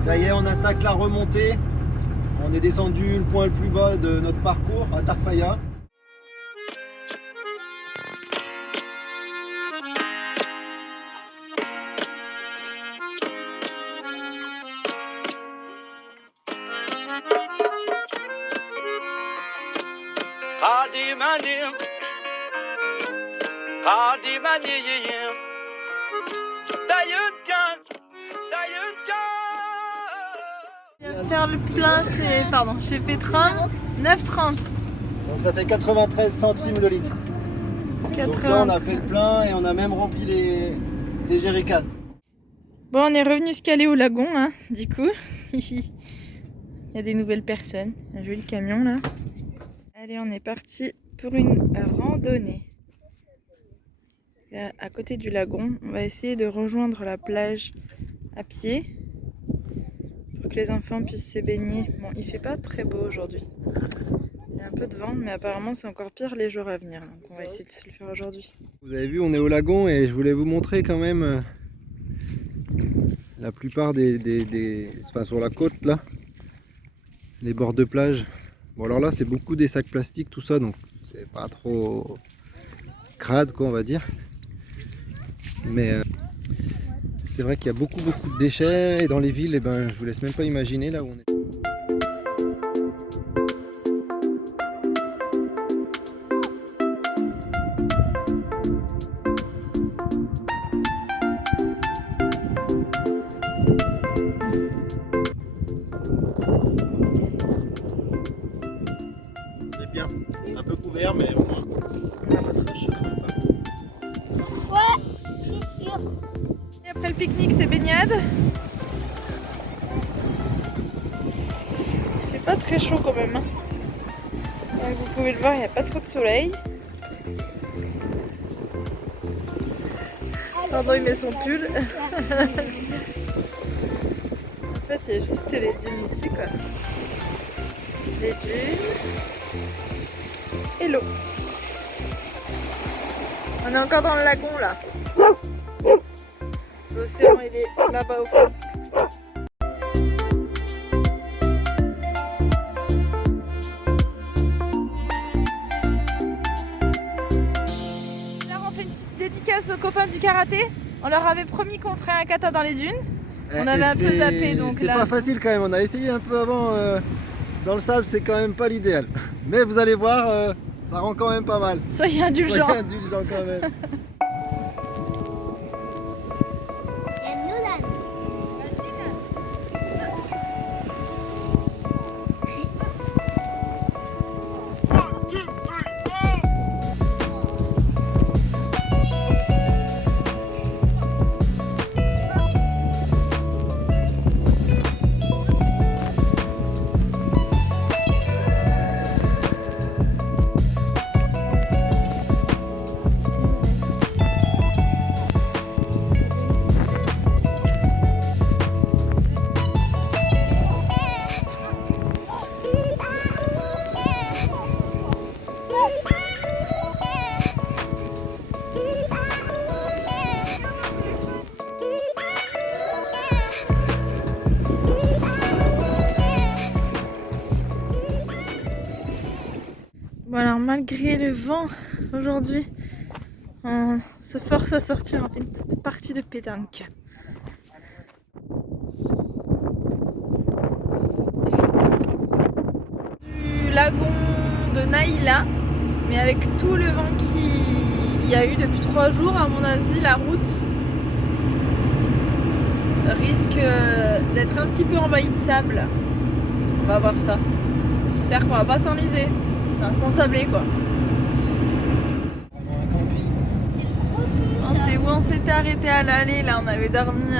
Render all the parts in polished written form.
Ça y est, on attaque la remontée. On est descendu le point le plus bas de notre parcours à Tarfaya. Faire le plein chez Petrum, 9,30. Donc ça fait 93 centimes le litre. Donc là on a fait le plein et on a même rempli les jerrycans. Bon, on est revenu se caler au lagon, hein, du coup. Il y a des nouvelles personnes. Un joli camion là. Allez, on est parti pour une randonnée. Là, à côté du lagon, on va essayer de rejoindre la plage à pied pour que les enfants puissent se baigner. Bon, il fait pas très beau aujourd'hui. Il y a un peu de vent, mais apparemment c'est encore pire les jours à venir. Donc on va essayer de se le faire aujourd'hui. Vous avez vu, on est au lagon et je voulais vous montrer quand même la plupart enfin, sur la côte là, les bords de plage. Bon alors là c'est beaucoup des sacs plastiques tout ça, donc c'est pas trop crade quoi on va dire. Mais c'est vrai qu'il y a beaucoup de déchets et dans les villes, je vous laisse même pas imaginer là où on est. C'est bien, un peu couvert mais au moins. Et après le pique-nique, c'est baignade. Il fait pas très chaud quand même. Hein. Comme vous pouvez le voir, il n'y a pas trop de soleil. Pardon, il met son pull. En fait, il y a juste les dunes ici, quoi. Les dunes et l'eau. On est encore dans le lagon là. L'océan il est là-bas au fond. Là on fait une petite dédicace aux copains du karaté. On leur avait promis qu'on ferait un kata dans les dunes. On avait un peu zappé donc c'est là. pas facile quand même, on a essayé un peu avant dans le sable, c'est quand même pas l'idéal. Mais vous allez voir, ça rend quand même pas mal. Soyez indulgents. Soyez indulgents quand même. Bon alors malgré le vent aujourd'hui, on se force à sortir, on fait une petite partie de pétanque. Du lagon de Naïla, mais avec tout le vent qu'il y a eu depuis 3 jours, à mon avis la route risque d'être un petit peu envahie de sable. On va voir ça. J'espère qu'on va pas s'enliser. Enfin, sans sabler quoi. C'était où on s'était arrêté à l'aller, là on avait dormi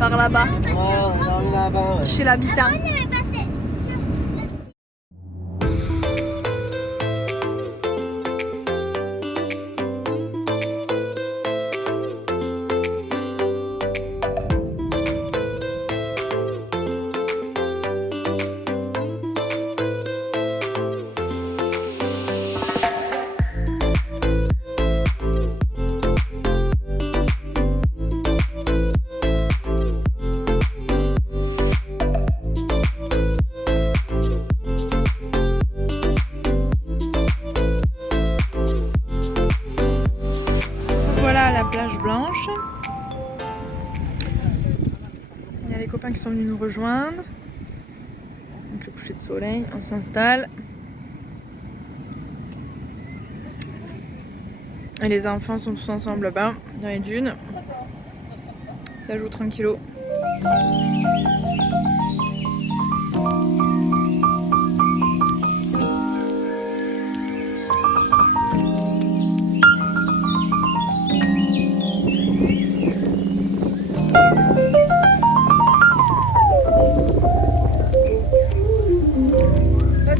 par là-bas. Ouais, on a dormi là-bas. Ouais. Chez l'habitant. la plage blanche. Il y a les copains qui sont venus nous rejoindre. Donc le coucher de soleil, on s'installe. Et les enfants sont tous ensemble là-bas, dans les dunes. Ça joue tranquillo.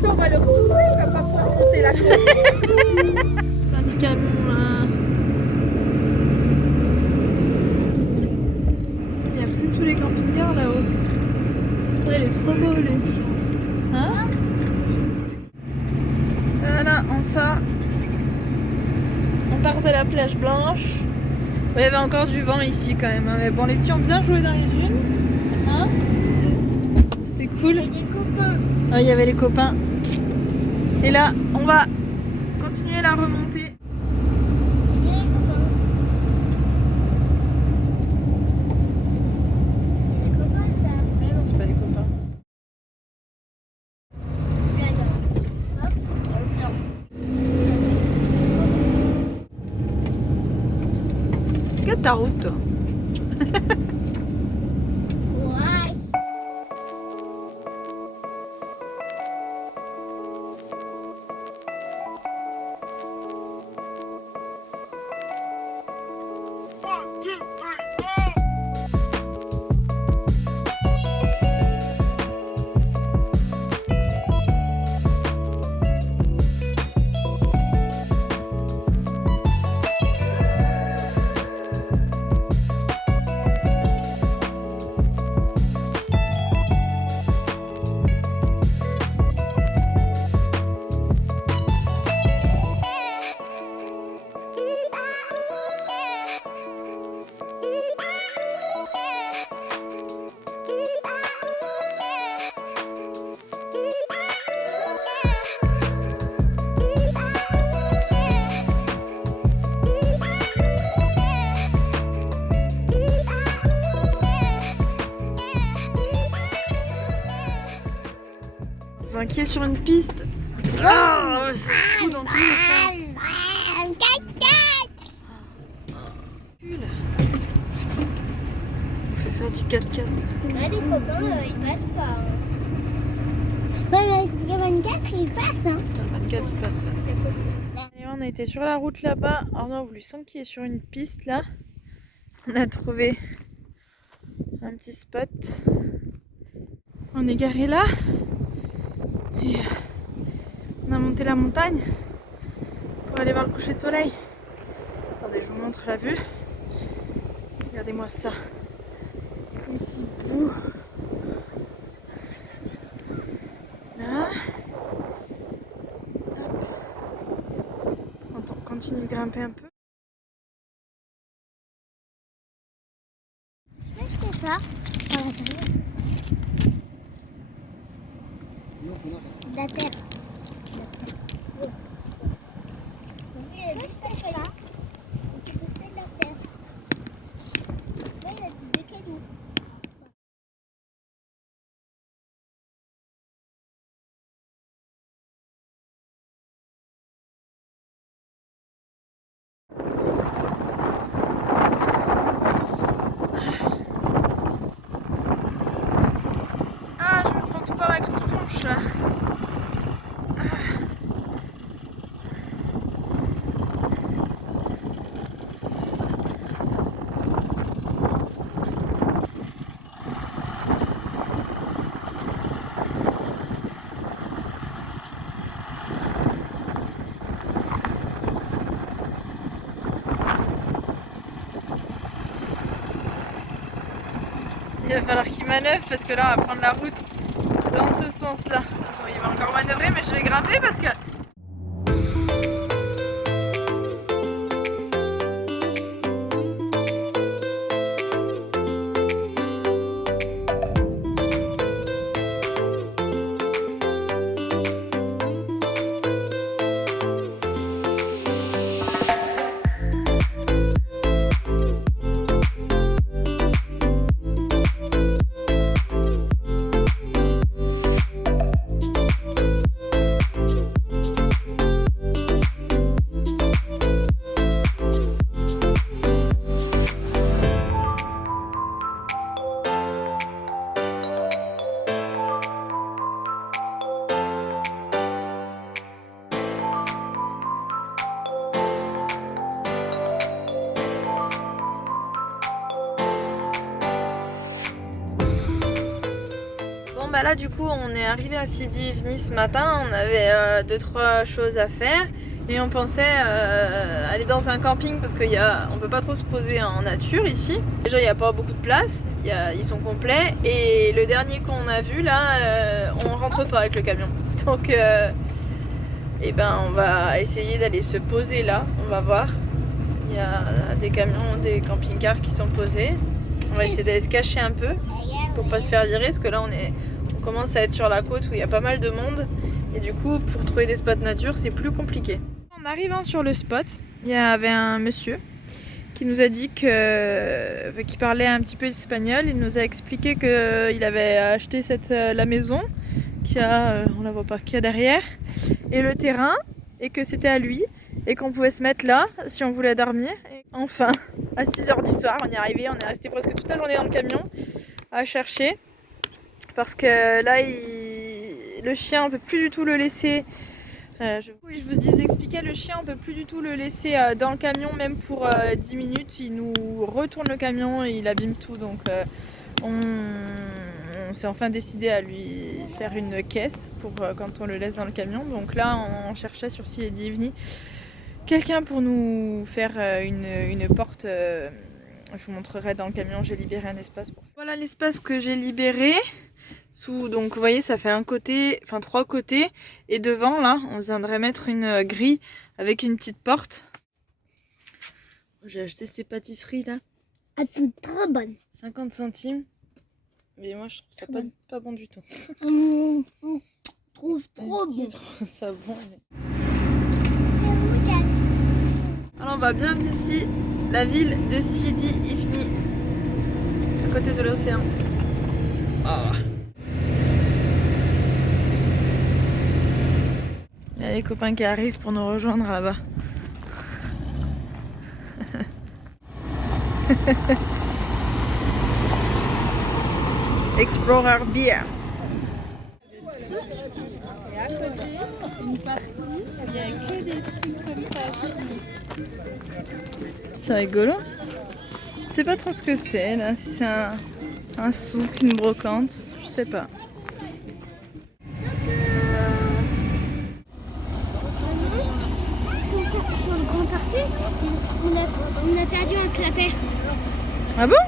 On va le retrouver, il va pas pouvoir monter la côte. Plein de camions là. Il n'y a plus tous les camping-cars là-haut. Ouais, il est trop beau lui. Hein? Voilà, on part de la plage blanche. Il y avait encore du vent ici quand même. Hein. Mais bon, les petits ont bien joué dans les dunes. Hein? C'était cool. Il y a des copains. Ah, il y avait les copains. Et là, on va continuer la remontée. Il y a des copains. C'est des copains ça. Mais non, c'est pas les copains. Regarde ta route, toi. Ouais. Enfin, qui est sur une piste. Ah, c'est fou dans tous les sens. Cool. On fait faire du 4x4. Là, les copains, ils passent pas. Hein. Ouais, mais le 24, il passe. Hein. Le 24 il passe. Et on a été sur la route là-bas. Arnaud a voulu s'enquiller sur une piste là. On a trouvé un petit spot. On est garé là. Et on a monté la montagne pour aller voir le coucher de soleil. Attendez, je vous montre la vue. Regardez-moi ça. Comme si beau. Là. Hop. Quand on continue de grimper un peu. Je sais pas. La terre. Oui, il a dit que c'était là. C'était de la terre. Là, il a dit des cailloux. Ah, je me prends tout par la tronche là. Il va falloir qu'il manœuvre parce que là on va prendre la route dans ce sens là. Bon, il va encore manœuvrer mais je vais grimper parce que bah là du coup on est arrivé à Sidi Ifni ce matin, on avait 2-3 choses à faire et on pensait aller dans un camping parce qu'on peut pas trop se poser en nature ici. Déjà il n'y a pas beaucoup de place, ils sont complets et le dernier qu'on a vu là, on rentre pas avec le camion. Donc et ben on va essayer d'aller se poser là, on va voir. Il y a des camions, des camping-cars qui sont posés. On va essayer d'aller se cacher un peu pour pas se faire virer parce que là on commence à être sur la côte où il y a pas mal de monde et du coup pour trouver des spots nature c'est plus compliqué. En arrivant sur le spot, il y avait un monsieur qui nous a dit qu'il parlait un petit peu espagnol. Il nous a expliqué qu'il avait acheté la maison on la voit pas, qu'il y a derrière et le terrain et que c'était à lui et qu'on pouvait se mettre là si on voulait dormir. Et enfin, à 6h du soir, on est arrivé, on est resté presque toute la journée dans le camion à chercher parce que là le chien on peut plus du tout le laisser je vous expliquais, le chien on peut plus du tout le laisser dans le camion même pour 10 minutes, il nous retourne le camion et il abîme tout, donc on s'est enfin décidé à lui faire une caisse pour quand on le laisse dans le camion. Donc là on cherchait sur Sidi Ifni quelqu'un pour nous faire une porte. Je vous montrerai dans le camion, j'ai libéré un espace. Voilà l'espace que j'ai libéré. Donc vous voyez ça fait trois côtés et devant là on viendrait mettre une grille avec une petite porte. J'ai acheté ces pâtisseries là. Elles sont trop bonnes. 50 centimes. Mais moi je trouve ça pas bon du tout. Je trouve trop bon. Je trouve ça bon. Alors on va bien d'ici la ville de Sidi Ifni, à côté de l'océan. Oh. Il y a les copains qui arrivent pour nous rejoindre là-bas. Explorer Beer. Et à côté, une partie où il n'y a que des trucs comme ça à chiner. C'est rigolo. Je sais pas trop ce que c'est là, si c'est un souk, une brocante, je sais pas. Sur le grand parti, on a perdu un clapet. Ah bon? Là,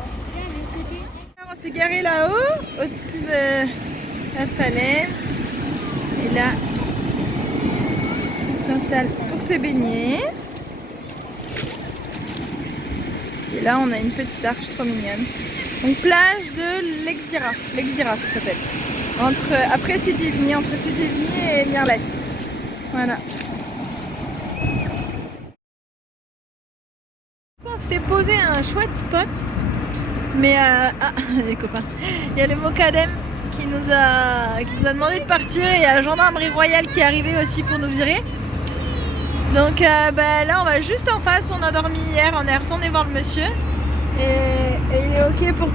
le côté. Alors, on s'est garé là-haut, au-dessus de la falaise. Et là, on s'installe pour se baigner. Et là, on a une petite arche trop mignonne. Donc, plage de Lexira, ça s'appelle. Après Sidi Ifni, entre Sidi Ifni et Mirlet. Voilà. On s'était posé un chouette spot. Mais les copains, il y a le Mokadem qui nous a demandé de partir et il y a la gendarmerie royale qui est arrivée aussi pour nous virer. Donc là on va juste en face, on a dormi hier, on est retourné voir le monsieur et il est ok pour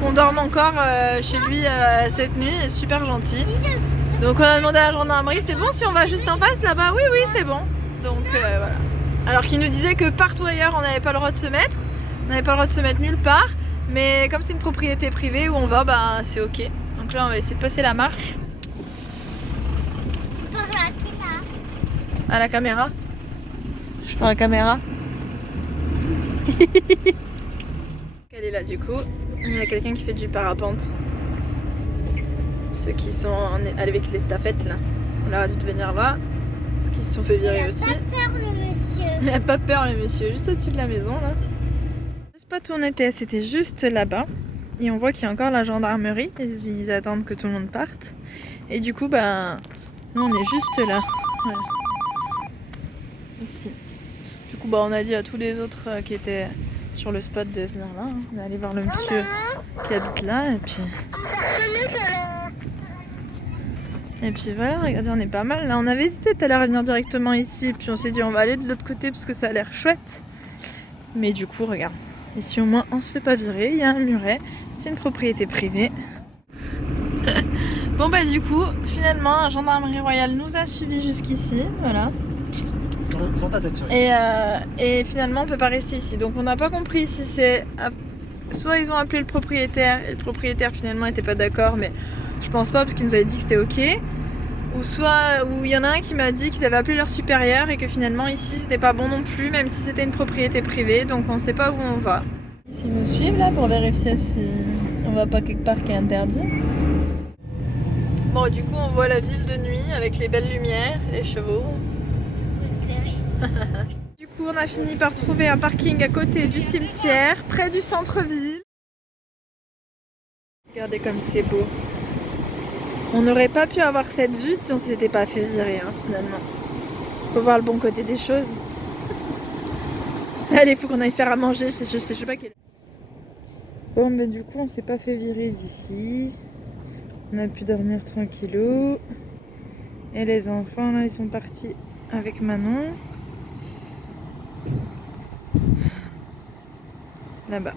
qu'on dorme encore chez lui cette nuit, il est super gentil. Donc on a demandé à la gendarmerie, c'est bon si on va juste en face là-bas? Oui c'est bon. Donc voilà. Alors qu'il nous disait que partout ailleurs on n'avait pas le droit de se mettre, nulle part. Mais comme c'est une propriété privée où on va, c'est ok. Donc là on va essayer de passer la marche. À la caméra. Je prends la caméra. Elle est là du coup. Il y a quelqu'un qui fait du parapente. Ceux qui sont avec les staffettes là. On leur a dit de venir là. Parce qu'ils se sont fait virer aussi. Il n'a pas peur le monsieur. Juste au-dessus de la maison là. Pas où on était, c'était juste là-bas et on voit qu'il y a encore la gendarmerie, ils attendent que tout le monde parte et du coup nous on est juste là, voilà. Ici. Du coup on a dit à tous les autres qui étaient sur le spot de venir là, on est allé voir le monsieur qui habite là et puis voilà, regardez on est pas mal là, on avait hésité tout à l'heure à venir directement ici puis on s'est dit on va aller de l'autre côté parce que ça a l'air chouette, mais du coup regarde. Ici au moins on se fait pas virer, il y a un muret, c'est une propriété privée. Bon du coup, finalement la gendarmerie royale nous a suivis jusqu'ici, voilà. Sans ta tête, et finalement on peut pas rester ici. Donc on n'a pas compris si c'est... Soit ils ont appelé le propriétaire et le propriétaire finalement était pas d'accord, mais Je pense pas parce qu'ils nous avaient dit que c'était ok. Ou soit où il y en a un qui m'a dit qu'ils avaient appelé leur supérieur et que finalement ici c'était pas bon non plus, même si c'était une propriété privée, donc on sait pas où on va. Ils nous suivent là pour vérifier si on va pas quelque part qui est interdit. Bon, du coup on voit la ville de nuit avec les belles lumières, les chevaux. Du coup on a fini par trouver un parking à côté du cimetière, près du centre-ville. Regardez comme c'est beau. On n'aurait pas pu avoir cette vue si on s'était pas fait virer finalement. Faut voir le bon côté des choses. Allez, faut qu'on aille faire à manger, je sais pas quelle. Bon, mais du coup on s'est pas fait virer d'ici. On a pu dormir tranquillou. Et les enfants là ils sont partis avec Manon. Là-bas.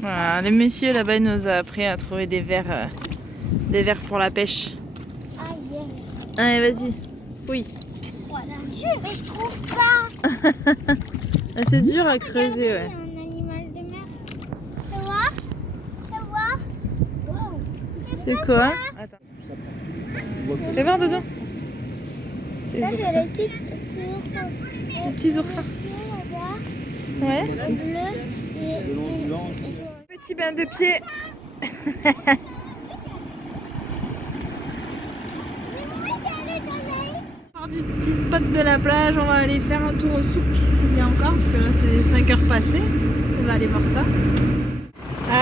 Voilà, le monsieur là-bas il nous a appris à trouver des verres pour la pêche. Allez, vas-y, fouille. Voilà, mais je trouve pas. C'est dur à creuser, ouais. Un animal de mer. Tu vois? Tu vois? Wow. C'est quoi? Attends. Fais voir dedans. C'est des oursins. Des petits oursins. Ouais. Bleu et Petit bain de pied. Du petit spot de la plage, on va aller faire un tour au souk s'il y a encore, parce que là c'est 5 heures passées. On va aller voir ça.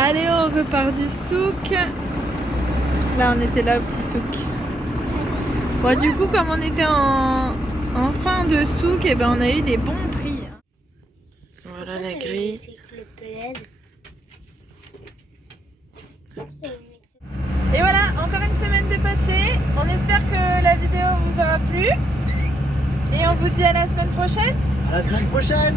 Allez, on repart du souk. Là on était là au petit souk. Bon, du coup comme on était en fin de souk, et ben on a eu des bons prix. Voilà la grille. Et voilà, encore une semaine de passée. On espère que la vidéo vous aura plu. Et on vous dit à la semaine prochaine. À la semaine prochaine.